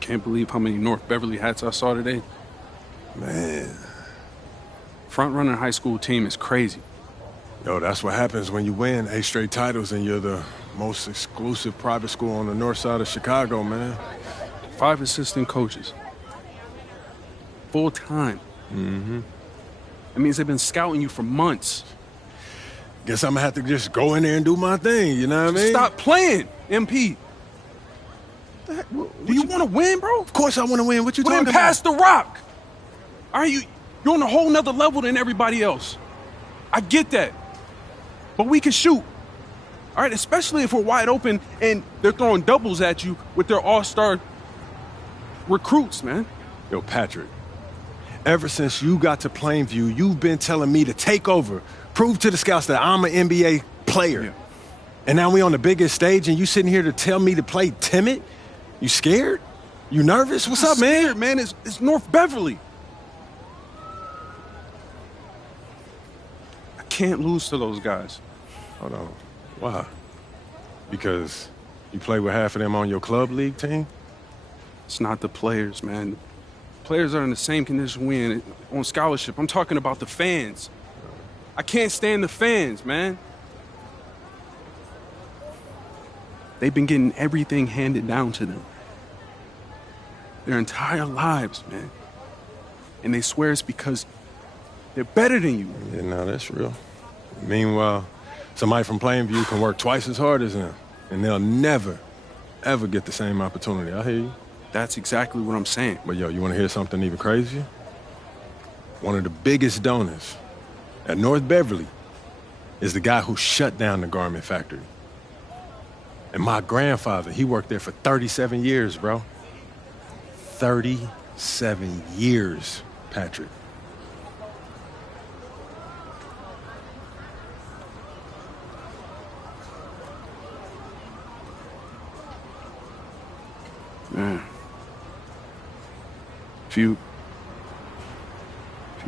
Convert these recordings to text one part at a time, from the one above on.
Can't believe how many North Beverly hats I saw today. Man. Front-runner high school team is crazy. Yo, that's what happens when you win 8 straight titles and you're the most exclusive private school on the north side of Chicago, man. 5 assistant coaches. Full time. Mm-hmm. That means they've been scouting you for months. Guess I'm gonna have to just go in there and do my thing, you know what I mean? Stop playing, MP. Do you want to win, bro? Of course I want to win. What you talking about? Pass the rock. All right, you're on a whole nother level than everybody else. I get that. But we can shoot. All right, especially if we're wide open and they're throwing doubles at you with their all-star recruits, man. Yo, Patrick, ever since you got to Plainview, you've been telling me to take over, prove to the scouts that I'm an NBA player. Yeah. And now we on the biggest stage and you sitting here to tell me to play timid? You scared? You nervous? What's up, man? Scared, man. It's North Beverly. I can't lose to those guys. Hold on. Why? Because you play with half of them on your club league team? It's not the players, man. Players are in the same condition we in on scholarship. I'm talking about the fans. I can't stand the fans, man. They've been getting everything handed down to them their entire lives, man. And they swear it's because they're better than you. Yeah, no, that's real. Meanwhile, somebody from Plainview can work twice as hard as them, and they'll never, ever get the same opportunity. I hear you. That's exactly what I'm saying. But yo, you want to hear something even crazier? One of the biggest donors at North Beverly is the guy who shut down the garment factory. And my grandfather, he worked there for 37 years, bro. 37 years, Patrick. Man. If you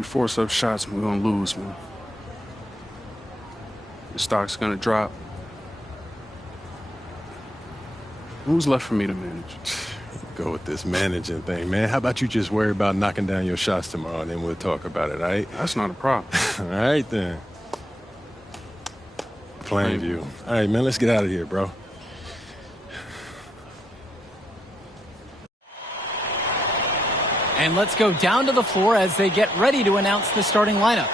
force up shots, we're gonna lose, man. The stock's gonna drop. Who's left for me to manage? Go with this managing thing, man. How about you just worry about knocking down your shots tomorrow, and then we'll talk about it, all right? That's not a problem. All right, then. Plainview. All right, man, let's get out of here, bro. And let's go down to the floor as they get ready to announce the starting lineups.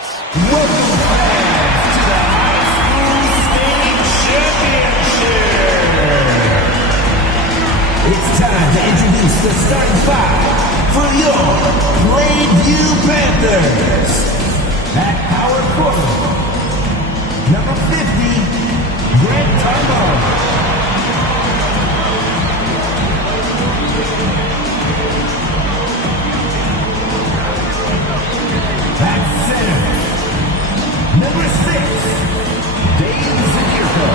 It's time to introduce the starting 5 for your Plainview Panthers. At power forward, number 50, Grant Carbo. At center, number 6, Dave Zadirko.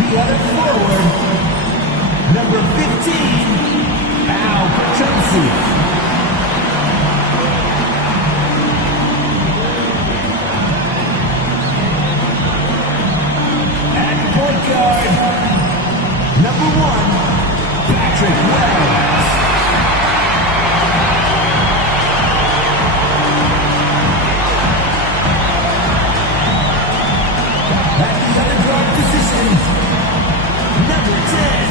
The other forward, number 15, Al Patrunzi. At point guard, number 1, Patrick Wells. At the other guard position, number 10.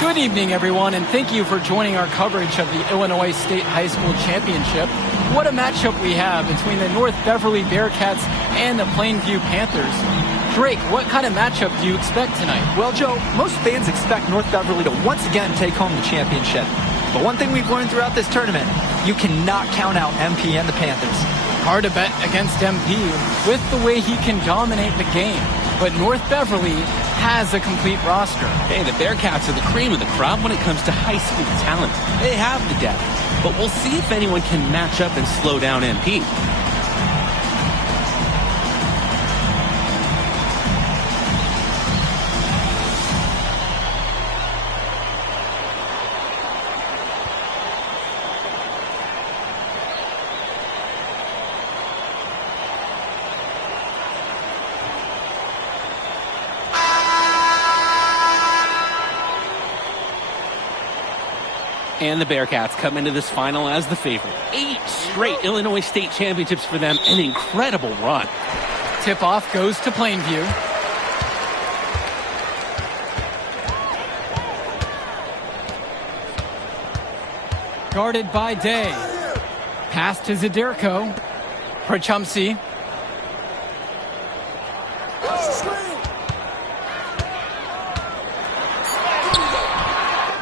Good evening, everyone, and thank you for joining our coverage of the Illinois State High School Championship. What a matchup we have between the North Beverly Bearcats and the Plainview Panthers. Drake, what kind of matchup do you expect tonight? Well, Joe, most fans expect North Beverly to once again take home the championship. But one thing we've learned throughout this tournament, you cannot count out MP and the Panthers. Hard to bet against MP with the way he can dominate the game. But North Beverly has a complete roster. Hey, the Bearcats are the cream of the crop when it comes to high school talent. They have the depth, but we'll see if anyone can match up and slow down MP. And the Bearcats come into this final as the favorite. 8 straight Illinois State championships for them. An incredible run. Tip-off goes to Plainview. Guarded by Day. Pass to Zadirko. Prachumsi.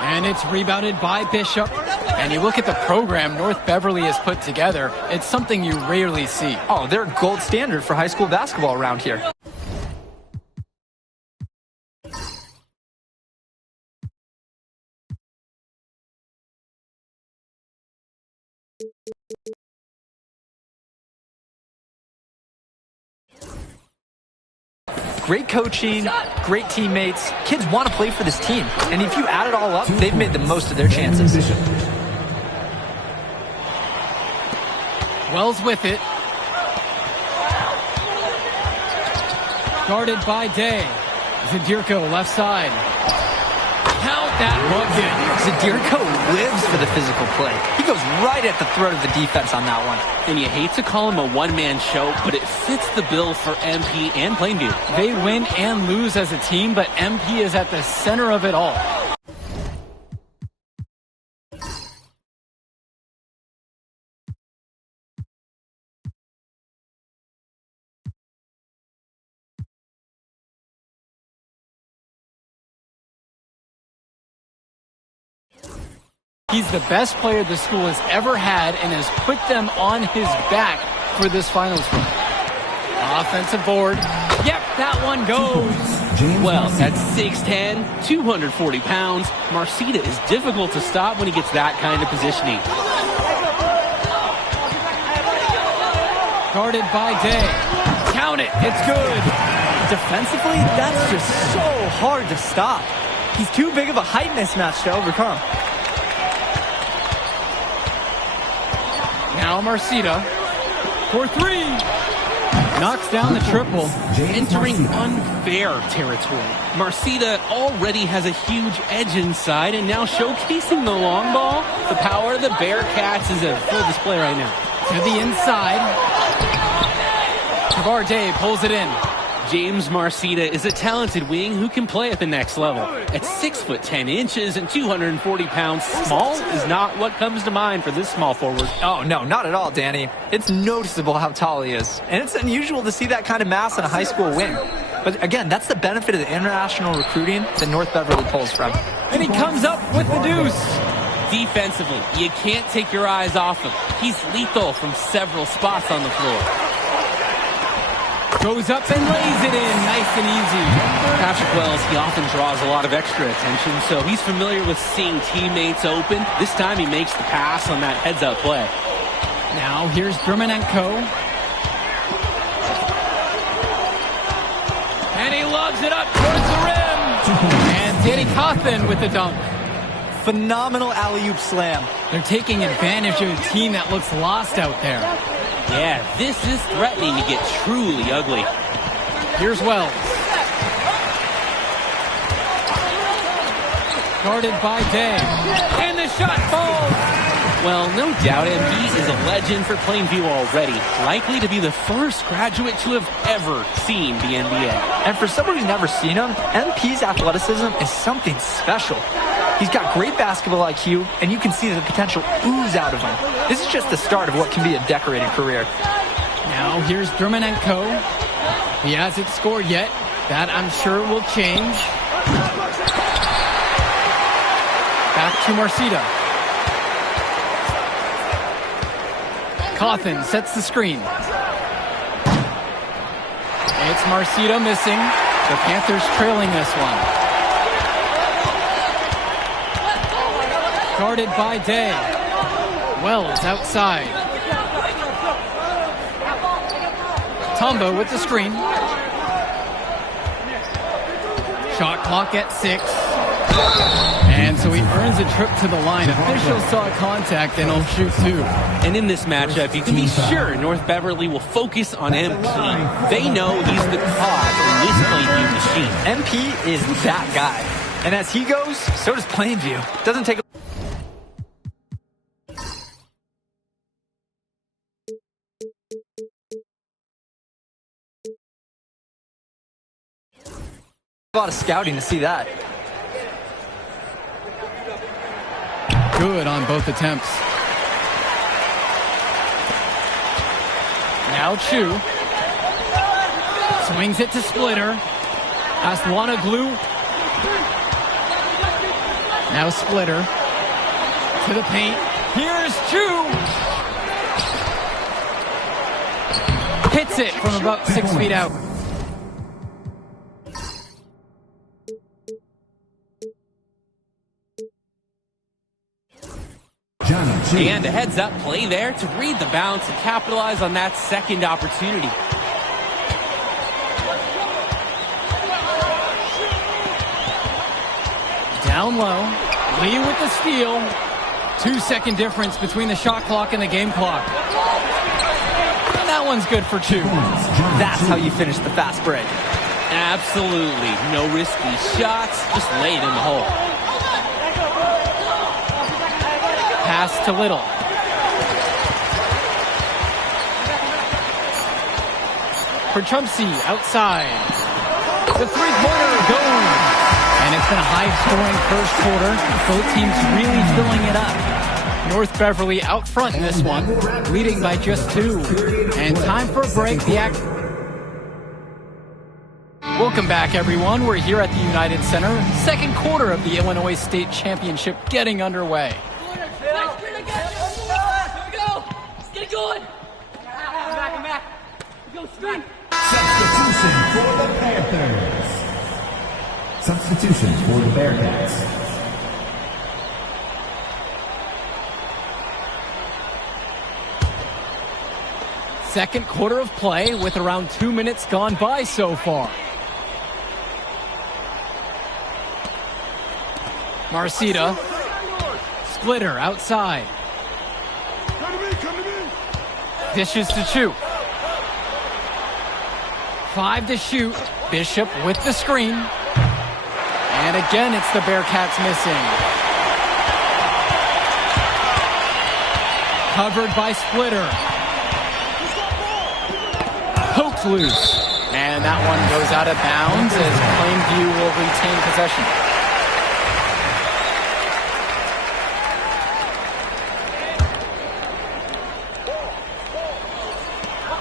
And it's rebounded by Bishop. And you look at the program North Beverly has put together, it's something you rarely see. Oh, they're gold standard for high school basketball around here. Great coaching, great teammates. Kids want to play for this team. And if you add it all up, they've made the most of their chances. Wells with it. Guarded by Day. Zadirko left side. Count that bucket. Zadirko lives for the physical play. He goes right at the throat of the defense on that one. And you hate to call him a one-man show, but it fits the bill for MP and Plainview. They win and lose as a team, but MP is at the center of it all. He's the best player the school has ever had and has put them on his back for this finals run. Offensive board. Yep, that one goes. Well, at 6'10", 240 pounds, Marcita is difficult to stop when he gets that kind of positioning. Guarded by Day. Count it. It's good. Defensively, that's just so hard to stop. He's too big of a height mismatch to overcome. Now Marcita for 3. Knocks down the triple. Entering unfair territory. Marcita already has a huge edge inside, and now showcasing the long ball. The power of the Bearcats is at full display right now. To the inside. Tavar Day pulls it in. James Marcita is a talented wing who can play at the next level. At 6'10" and 240 pounds, small is not what comes to mind for this small forward. Oh, no, not at all, Danny. It's noticeable how tall he is. And it's unusual to see that kind of mass in a high school wing. But again, that's the benefit of the international recruiting that North Beverly pulls from. And he comes up with the deuce. Defensively, you can't take your eyes off him. He's lethal from several spots on the floor. Goes up and lays it in, nice and easy. Patrick Wells, he often draws a lot of extra attention, so he's familiar with seeing teammates open. This time he makes the pass on that heads-up play. Now here's Drumanenko. And he loves it up towards the rim. And Danny Cawthon with the dunk. Phenomenal alley-oop slam. They're taking advantage of a team that looks lost out there. Yeah, this is threatening to get truly ugly. Here's Wells. Guarded by Day. And the shot falls. Well, no doubt MP is a legend for Plainview already. Likely to be the first graduate to have ever seen the NBA. And for someone who's never seen him, MP's athleticism is something special. He's got great basketball IQ, and you can see the potential ooze out of him. This is just the start of what can be a decorated career. Now here's Drumanenko. He hasn't scored yet. That, I'm sure, will change. Back to Marcita. Cawthon sets the screen. It's Marcita missing. The Panthers trailing this one. Guarded by Day. Wells outside. Tombo with the screen. Shot clock at 6. And so he earns a trip to the line. Officials saw contact and he'll shoot 2. And in this matchup, you can be sure North Beverly will focus on MP. They know he's the cog in this Plainview machine. MP is that guy. And as he goes, so does Plainview. Doesn't take A lot of scouting to see that. Good on both attempts. Now Chu. Swings it to Splitter. Past Glue. Now Splitter. To the paint. Here's Chu. Hits it from about 6 feet out. And a heads-up play there to read the bounce and capitalize on that second opportunity. Down low. Lee with the steal. 2-second difference between the shot clock and the game clock. And that one's good for Chu. That's how you finish the fast break. Absolutely. No risky shots. Just lay it in the hole. Pass to Little. For Chumsey outside. The three-pointer goes. And it's been a high-scoring first quarter. Both teams really filling it up. North Beverly out front in this one, leading by just 2. And time for a break. Welcome back, everyone. We're here at the United Center. Second quarter of the Illinois State Championship getting underway. Substitution for the Bearcats. Second quarter of play with around 2 minutes gone by so far. Marcita. Splitter outside. Dishes to Chu. 5 to shoot. Bishop with the screen. And again, it's the Bearcats missing. Covered by Splitter. Pokes loose. And that one goes out of bounds as Plainview will retain possession.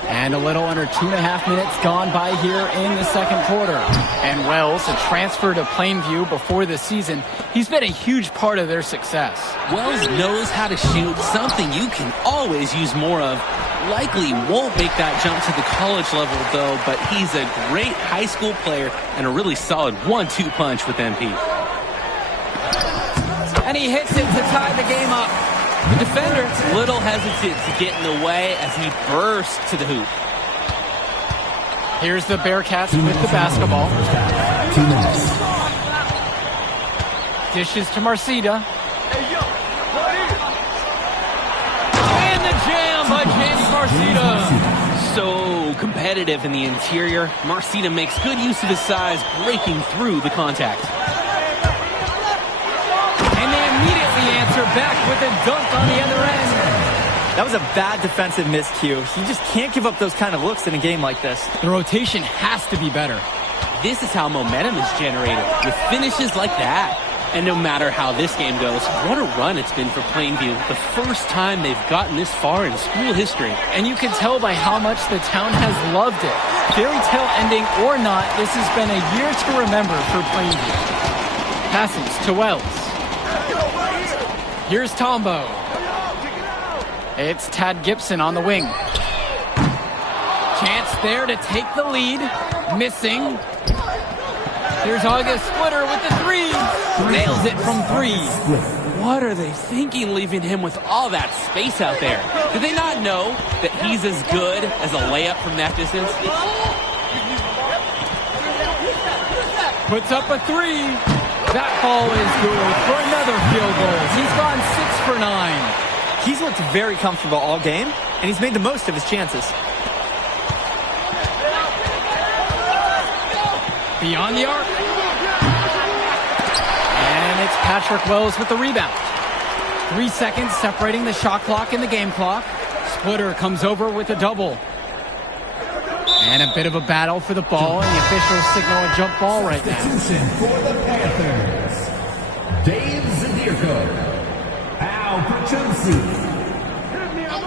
And a little under 2.5 minutes gone by here in the second quarter. And Wells, a transfer to Plainview before the season, he's been a huge part of their success. Wells knows how to shoot, something you can always use more of. Likely won't make that jump to the college level, though, but he's a great high school player and a really solid 1-2 punch with MP. And he hits it to tie the game up. The defender, a little hesitant to get in the way as he bursts to the hoop. Here's the Bearcats with the basketball. 2 minutes. Dishes to Marcita. And the jam by James Marcita. So competitive in the interior. Marcita makes good use of his size, breaking through the contact. And they immediately answer back with a dunk on the other end. That was a bad defensive miscue. You just can't give up those kind of looks in a game like this. The rotation has to be better. This is how momentum is generated, with finishes like that. And no matter how this game goes, what a run it's been for Plainview. The first time they've gotten this far in school history. And you can tell by how much the town has loved it. Fairy tale ending or not, this has been a year to remember for Plainview. Passes to Wells. Here's Tombo. It's Tad Gibson on the wing. Chance there to take the lead. Missing. Here's August Splitter with the 3. Nails it from 3. What are they thinking leaving him with all that space out there? Do they not know that he's as good as a layup from that distance? Puts up a 3. That ball is good for another field goal. He's gone 6 for 9. He's looked very comfortable all game, and he's made the most of his chances. Beyond the arc. And it's Patrick Wells with the rebound. 3 seconds separating the shot clock and the game clock. Splitter comes over with a double. And a bit of a battle for the ball, and the officials signal a jump ball right now. Substitution for the Panthers. Dave Zadirko. Al Pachunsi.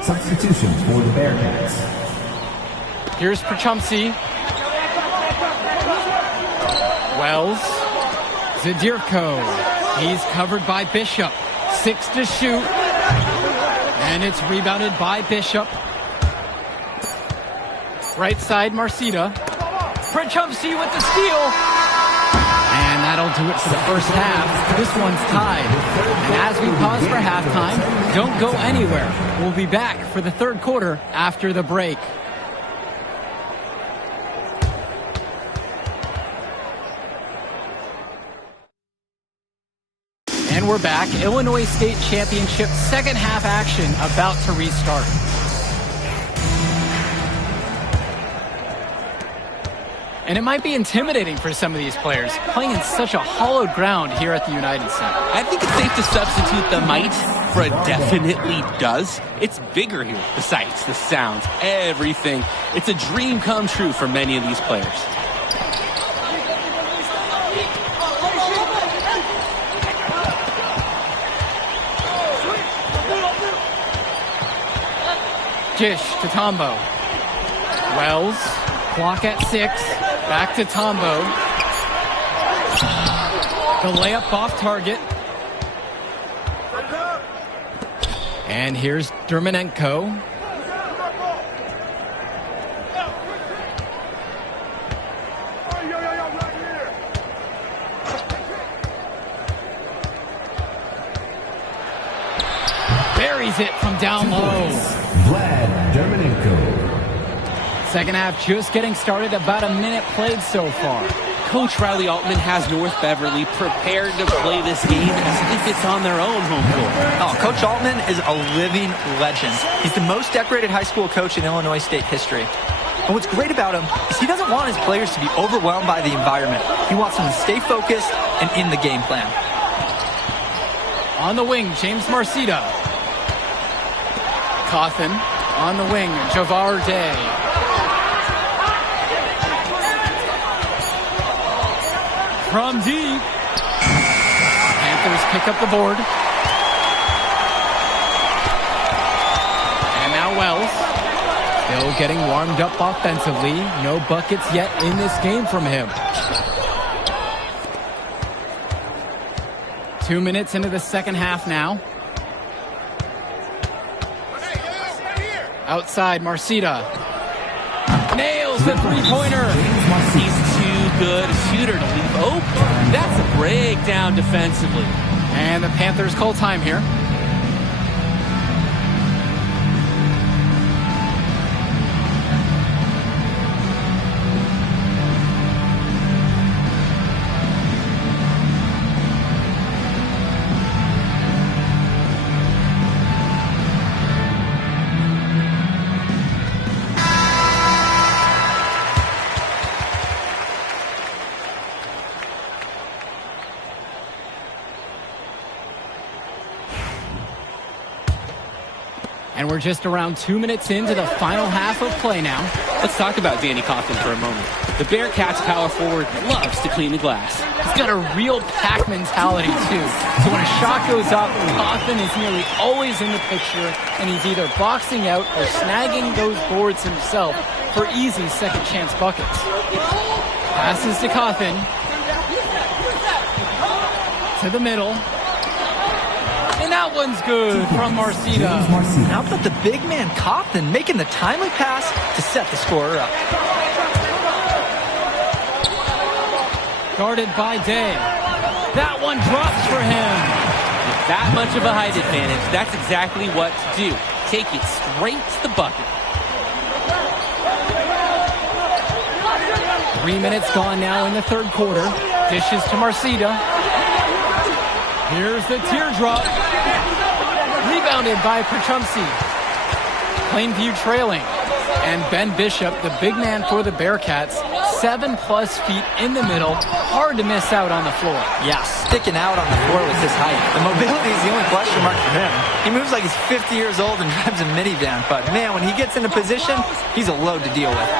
Substitution for the Bearcats. Here's Pachumsi. Wells. Zadirko. He's covered by Bishop. 6 to shoot. And it's rebounded by Bishop. Right side, Marcita. Pachumsi with the steal. And that'll do it for the first half. This one's tied. And as we pause for halftime, don't go anywhere. We'll be back for the third quarter after the break. And we're back. Illinois State Championship second half action about to restart. And it might be intimidating for some of these players, playing in such a hollowed ground here at the United Center. I think it's safe to substitute the might for a definitely does. It's bigger here. The sights, the sounds, everything. It's a dream come true for many of these players. Gish to Tombo. Wells, clock at 6. Back to Tombo. The layup off target. And here's Dermanenko. Buries it from down low. Vlad Dermanenko. Second half just getting started, about a minute played so far. Coach Riley Altman has North Beverly prepared to play this game as if it's on their own home court. Oh, Coach Altman is a living legend. He's the most decorated high school coach in Illinois State history. And what's great about him is he doesn't want his players to be overwhelmed by the environment. He wants them to stay focused and in the game plan. On the wing, James Marcita. Cawthon on the wing, Javar Day. From deep. Panthers pick up the board. And now Wells. Still getting warmed up offensively. No buckets yet in this game from him. 2 minutes into the second half now. Outside, Marcita. Nails the three-pointer. He's too good a shooter to leave open. That's a breakdown defensively. And the Panthers call time here. And we're just around 2 minutes into the final half of play now. Let's talk about Danny Cawthon for a moment. The Bearcats power forward loves to clean the glass. He's got a real pack mentality, too. So when a shot goes up, Cawthon is nearly always in the picture, and he's either boxing out or snagging those boards himself for easy second chance buckets. Passes to Cawthon. To the middle. And that one's good from Marcita. How about the big man Cawthon making the timely pass to set the scorer up? Guarded by Day. That one drops for him. With that much of a height advantage, that's exactly what to do. Take it straight to the bucket. 3 minutes gone now in the third quarter. Dishes to Marcita. Here's the teardrop. Rebounded by Pachumsi. Plainview trailing. And Ben Bishop, the big man for the Bearcats, 7+ feet in the middle. Hard to miss out on the floor. Yeah, sticking out on the floor with his height. The mobility is the only question mark for him. He moves like he's 50 years old and drives a minivan. But man, when he gets into position, he's a load to deal with.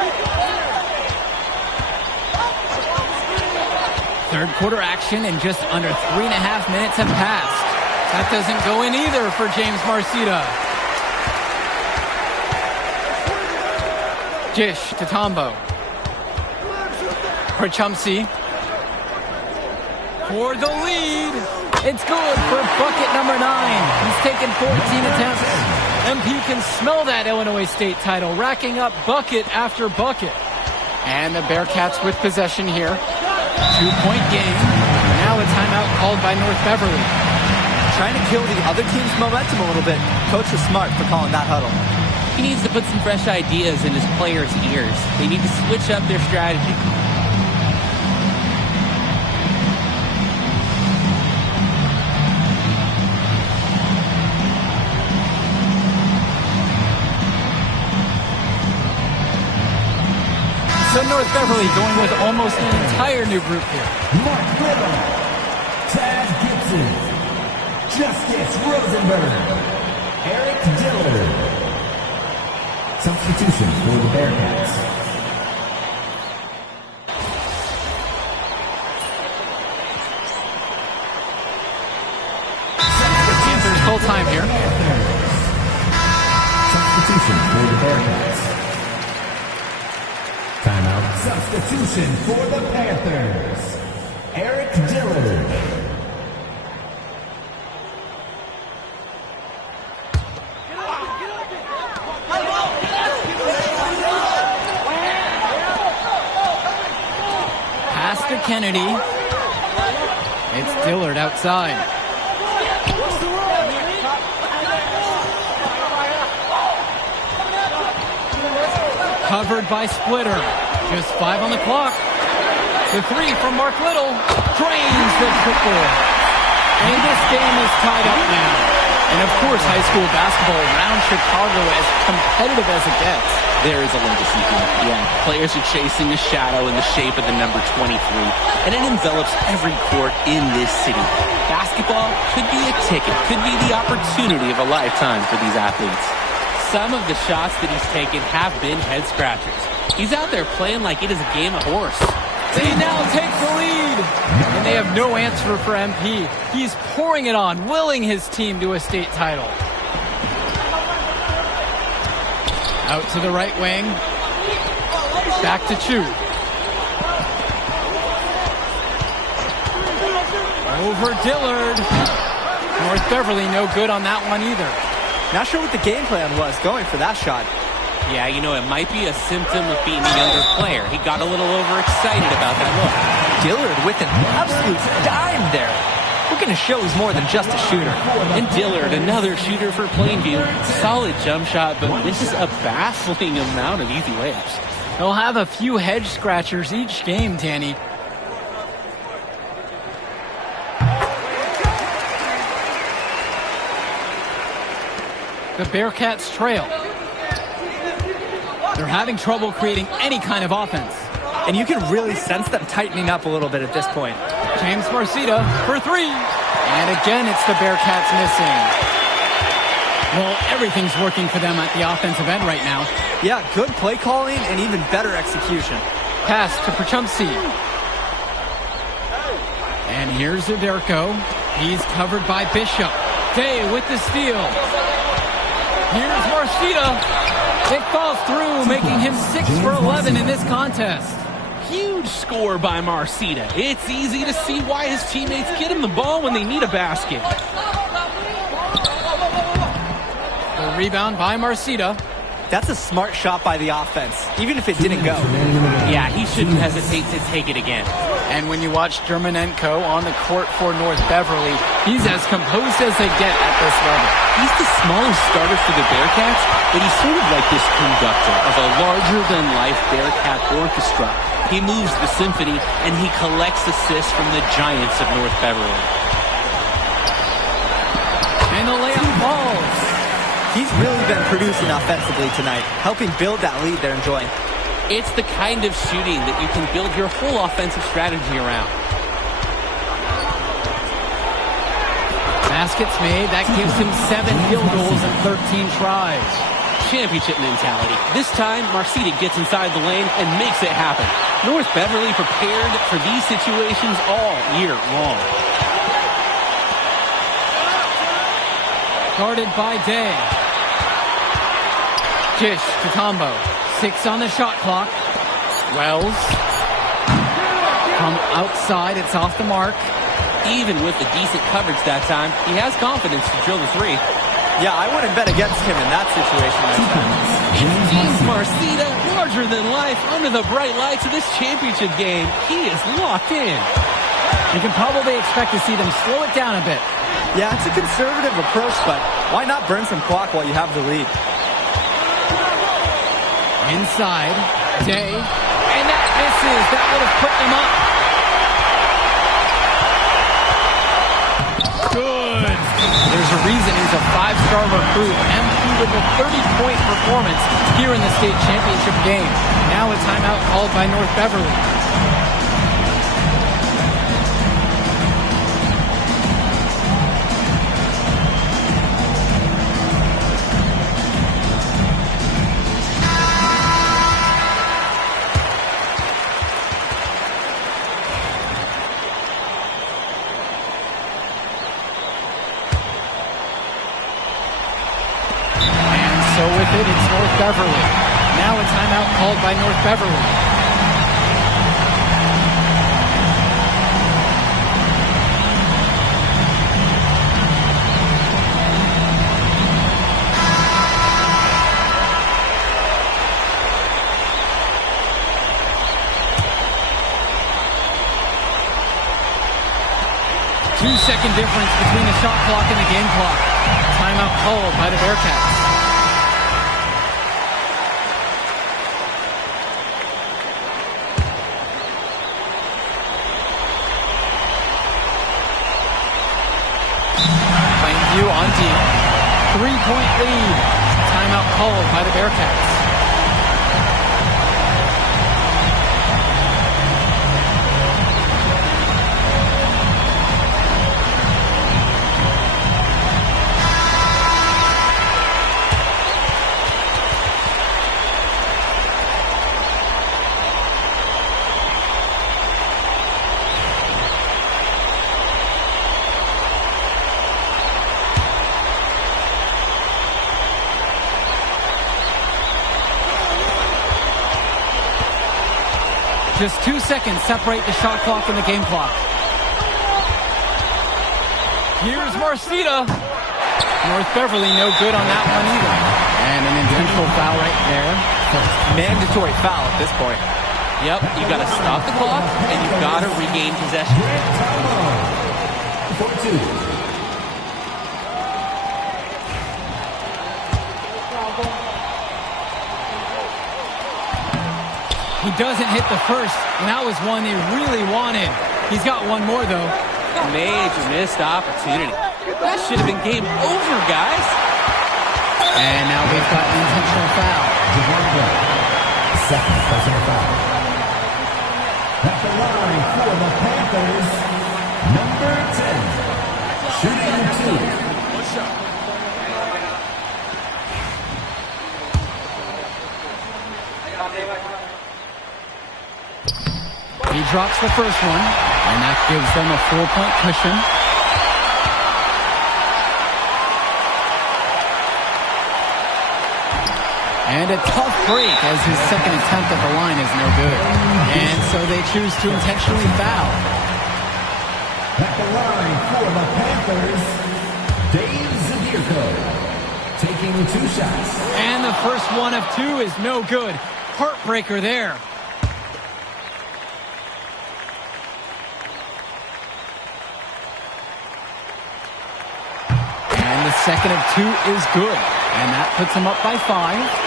Third quarter action and just under 3.5 minutes have passed. That doesn't go in either for James Marcita. Dish to Tombo. For Chumsey. For the lead. It's good for bucket number 9. He's taken 14 attempts. MP can smell that Illinois State title, racking up bucket after bucket. And the Bearcats with possession here. 2-point game. Now a timeout called by North Beverly. Trying to kill the other team's momentum a little bit. Coach was smart for calling that huddle. He needs to put some fresh ideas in his players' ears. They need to switch up their strategy. So North Beverly going with almost an entire new group here. Mark Little, Tad Gibson, Justice Rosenberg, Eric Dillard. Substitution for the Bearcats. Panthers full time here. Substitution for the Bearcats. Timeout. Substitution for the Panthers. Eric Dillard. Pass to Kennedy. It's Dillard outside. Covered by Splitter. Just 5 on the clock. The 3 from Mark Little. Drains the triple. And this game is tied up now. And of course, high school basketball around Chicago as competitive as it gets. There is a legacy here. Yeah, players are chasing a shadow in the shape of the number 23, and it envelops every court in this city. Basketball could be a ticket, could be the opportunity of a lifetime for these athletes. Some of the shots that he's taken have been head scratchers. He's out there playing like it is a game of horse. They now take the lead. And they have no answer for MP. He's pouring it on, willing his team to a state title. Out to the right wing. Back to Chu. Over Dillard. North Beverly no good on that one either. Not sure what the game plan was going for that shot. Yeah, you know, it might be a symptom of being a younger player. He got a little overexcited about that look. Dillard with an absolute dime there. Looking to show he's more than just a shooter. And Dillard, another shooter for Plainview. Solid jump shot, but this is a baffling amount of easy layups. They'll have a few hedge scratchers each game, Danny. The Bearcats trail. They're having trouble creating any kind of offense. And you can really sense them tightening up a little bit at this point. James Marcita for 3. And again, it's the Bearcats missing. Well, everything's working for them at the offensive end right now. Yeah, good play calling and even better execution. Pass to Perchumsey. And here's Uderko. He's covered by Bishop. Day with the steal. Here's Marcita. It falls through, making him 6 for 11 in this contest. Huge score by Marcita. It's easy to see why his teammates get him the ball when they need a basket. The rebound by Marcita. That's a smart shot by the offense, even if it didn't go. Yeah, he shouldn't hesitate to take it again. And when you watch Dermanenko on the court for North Beverly, he's as composed as they get at this level. He's the smallest starter for the Bearcats, but he's sort of like this conductor of a larger-than-life Bearcat orchestra. He moves the symphony, and he collects assists from the giants of North Beverly. And the layup falls. He's really been producing offensively tonight, helping build that lead they're enjoying. It's the kind of shooting that you can build your whole offensive strategy around. Baskets made. That gives him 7 field goals and 13 tries. championship mentality. This time, Marcita gets inside the lane and makes it happen. North Beverly prepared for these situations all year long. Guarded by Day. Gish to Tombo. 6 on the shot clock. Wells. From outside, it's off the mark. Even with the decent coverage that time, he has confidence to drill the three. Yeah, I wouldn't bet against him in that situation next time. It's James Marcita, larger than life, under the bright lights of this championship game. He is locked in. You can probably expect to see them slow it down a bit. Yeah, it's a conservative approach, but why not burn some clock while you have the lead? Inside, Day, and that misses. That would have put them up. Good. There's a reason he's a 5-star recruit, MVP with a 30-point performance here in the state championship game. Now a timeout called by North Beverly. So with it, it's North Beverly. Now a timeout called by North Beverly. Two-second difference between the shot clock and the game clock. Timeout called by the Bearcats. On deep. 3-point lead. Timeout called by the Bearcats. Just 2 seconds separate the shot clock and the game clock. Here's Marcita. North Beverly no good on that one either. And an intentional foul right there. Mandatory foul at this point. Yep, you got to stop the clock and you've got to regain possession. He doesn't hit the first, and that was one they really wanted. He's got one more, though. Major missed opportunity. That should have been game over, guys. And now we've got an intentional foul. Second personal foul. At the line for the Panthers, number 10, shooting 2. He drops the first one, and that gives them a 4-point cushion. And a tough break as his second attempt at the line is no good. And so they choose to intentionally foul. At the line for the Panthers, Dave Zadirko, taking 2 shots. And the first one of 2 is no good. Heartbreaker there. And the second of 2 is good. And that puts them up by 5.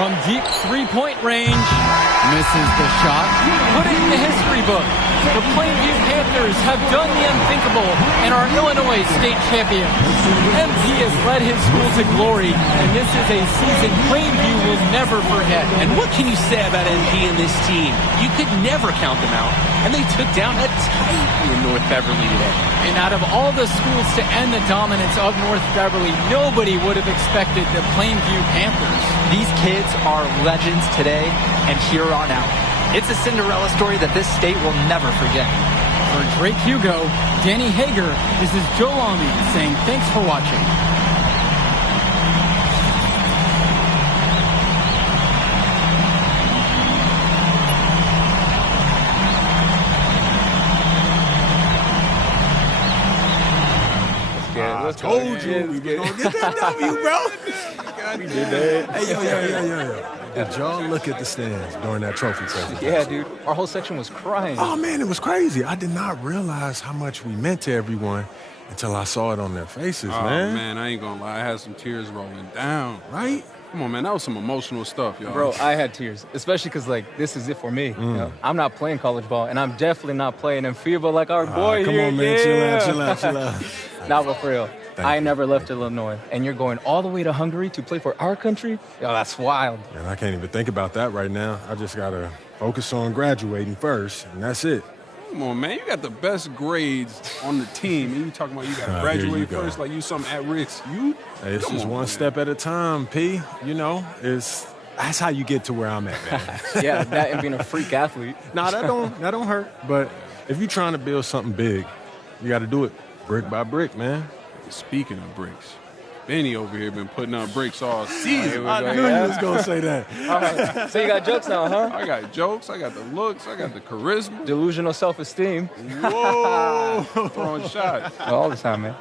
from deep three-point range. Misses the shot. Put it in the history book. The Plainview Panthers have done the unthinkable and are Illinois state champions. MP has led his school to glory, and this is a season Plainview will never forget. And what can you say about MP and this team? You could never count them out, and they took down a Titan in North Beverly today. And out of all the schools to end the dominance of North Beverly, nobody would have expected the Plainview Panthers. These kids are legends today and here on out. It's a Cinderella story that this state will never forget. For Drake Hugo, Danny Hager, this is Joe Lamy saying thanks for watching. I told you we were going to get that W, bro. We did that. Hey, yo. Did y'all look at the stands during that trophy ceremony? Yeah, dude. Our whole section was crying. Oh, man, it was crazy. I did not realize how much we meant to everyone until I saw it on their faces, man. Oh, man, I ain't gonna lie. I had some tears rolling down. Right? Come on, man. That was some emotional stuff, y'all. Bro, I had tears, especially because, like, this is it for me. You know, I'm not playing college ball, and I'm definitely not playing in FIBA like our boy come here. on, man. Yeah. Chill out. Not but for real. I you. never left Illinois, and you're going all the way to Hungary to play for our country? Yo, that's wild. And I can't even think about that right now. I just got to focus on graduating first, and that's it. Come on, man. You got the best grades on the team, and you talking about you got to graduate first like you something at risk. Hey, it's just one step at a time, P. You know, that's how you get to where I'm at, man. Yeah, that and being a freak athlete. Nah, that don't hurt. But if you're trying to build something big, you got to do it brick by brick, man. Speaking of bricks, Benny over here been putting up bricks all season. I knew you was going to say that. All right, so you got jokes now, huh? I got jokes, I got the looks, I got the charisma. Delusional self-esteem. Whoa! Throwing shots. All the time, man.